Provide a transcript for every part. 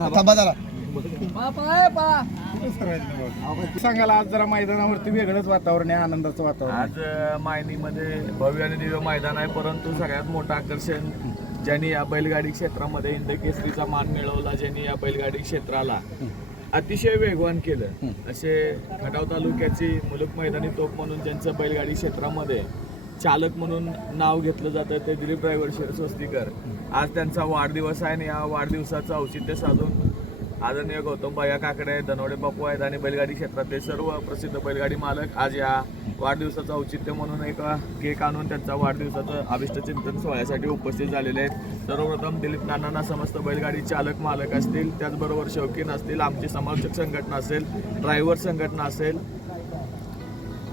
थांबा जरा. सांगायला आज जरा मैदानावरती वेगळंच वातावरण आहे आनंदाचं वातावरण. आज मायनीमध्ये भव्य आणि दिव्य मैदान आहे परंतु सगळ्यात मोठं आकर्षण ज्यांनी या बैलगाडी क्षेत्रामध्ये हिंद केसरीचा मान मिळवला ज्यांनी या बैलगाडी क्षेत्राला अतिशय वेगवान केलं. असे खटाव तालुक्याची मुलुक मैदानी तोप म्हणून ज्यांचं बैलगाडी क्षेत्रामध्ये चालक म्हणून नाव घेतलं जातं ते दिलीप ड्रायव्हर शिरस्वस्तीकर आज त्यांचा वाढदिवस आहे आणि या वाढदिवसाचं औचित्य साधून आदरणीय गौतम भाया काकडे धनवडे बापू आहेत आणि बैलगाडी क्षेत्रातले सर्व प्रसिद्ध बैलगाडी मालक आज या वाढदिवसाचं औचित्य म्हणून एक केक आणून त्यांचा वाढदिवसाचं अभिष्ट चिंतन सोहळ्यासाठी उपस्थित झालेले आहेत. सर्वप्रथम दिलीप नानांना समस्त बैलगाडी चालक मालक असतील त्याचबरोबर शौकीन असतील आमची समालोचक संघटना असेल ड्रायव्हर संघटना असेल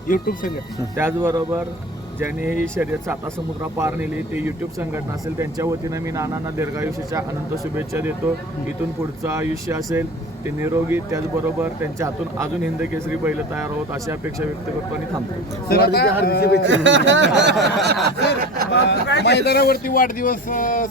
युट्यूब संघटना. त्याचबरोबर ज्यांनी ही शर्यत साता समुद्रा पार नेली ते युट्यूब संघटना असेल त्यांच्या वतीनं मी नानांना दीर्घायुष्याच्या अनंत शुभेच्छा देतो. इथून पुढचं आयुष्य असेल. ते निरोगी त्याचबरोबर त्यांच्या हातून अजून हिंद केसरी बैल तयार होत अशी अपेक्षा व्यक्त करतो आणि थांबतो. सर आता मैदानावरती वाढदिवस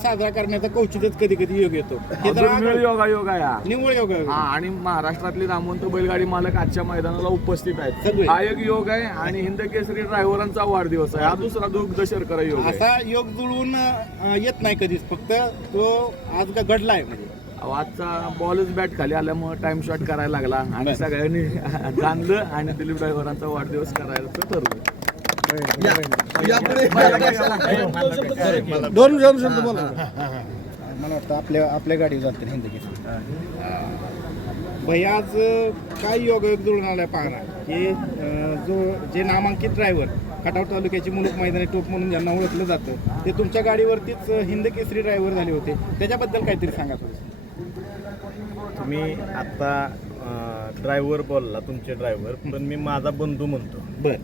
साजरा करण्याचा कौचितच कधी कधी योग येतो. हे योगा योगा या. निव्वळ योग आहे. हा आणि महाराष्ट्रातले नामवंत बैलगाडी मालक आजच्या मैदानाला उपस्थित आहेत. हा एक योग आहे आणि हिंद केसरी ड्रायव्हरांचा वाढदिवस आहे. हा दुसरा दुग्ध शर्करा योग आहे. असा योग जुळवून अं, येत नाही कधीच. फक्त तो आज का घडलाय म्हणजे. आजचा बॉलच बॅट खाली आल्यामुळे टाइम शॉट करायला लागला. आणि सगळ्यांनी जाणलं आणि दिलीप ड्रायव्हरांचा वाढदिवस करायचं ठरवलं यापुढे दोन दोन शब्द बोला. मला वाटतं आपल्या आपल्या गाडी जाते हिंदी आज काय योग जुळून आलाय पाहणार? की जो जे नामांकित ड्रायव्हर खटाव तालुक्याची मुलुक मैदानी टोप म्हणून ज्यांना ओळखलं जातं ते तुमच्या गाडीवरतीच हिंद केसरी ड्रायव्हर झाले होते. त्याच्याबद्दल काहीतरी सांगा थोडं तुम्ही आता ड्रायव्हर बोलला तुमचे ड्रायव्हर पण मी माझा बंधू म्हणतो. बर.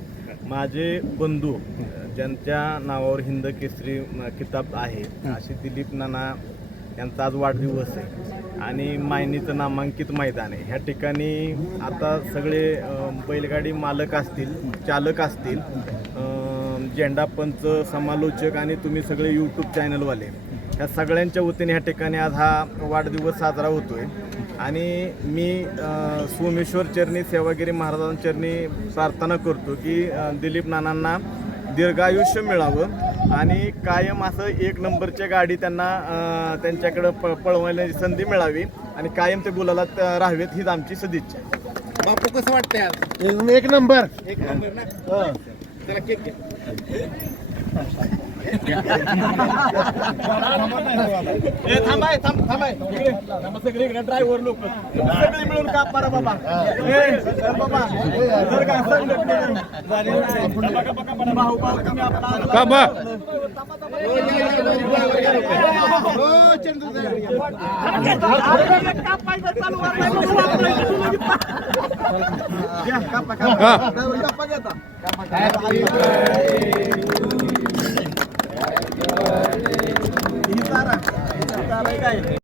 माझे बंधू ज्यांच्या नावावर हिंद केसरी किताब आहे असे दिलीप नाना यांचा आज वाढदिवस आहे. आणि मायनीचं नामांकित मैदान आहे. ह्या ठिकाणी आता सगळे बैलगाडी मालक असतील चालक असतील अ, झेंडा पंच समालोचक आणि तुम्ही सगळे यूट्यूब चॅनलवाले ह्या सगळ्यांच्या वतीने ह्या ठिकाणी आज हा वाढदिवस साजरा होतोय. आणि मी सोमेश्वर चरणी सेवागिरी महाराजांचरणी प्रार्थना करतो की दिलीप नानांना दीर्घायुष्य मिळावं आणि कायम असं एक नंबरच्या गाडी त्यांना त्यांच्याकडं प पळवायला संधी मिळावी आणि कायम ते अ, राहावेत हीच आमची सदिच्छा आहे. बापू कसं वाटतंय आज? एक नंबर. एक नंबर ना? चला केक घ्या ड्रायव्हर लोक सगळे मिळून का मारा बाबा बाबा जर का भाऊ भाऊ तुम्ही आपला हो चंद्र हा.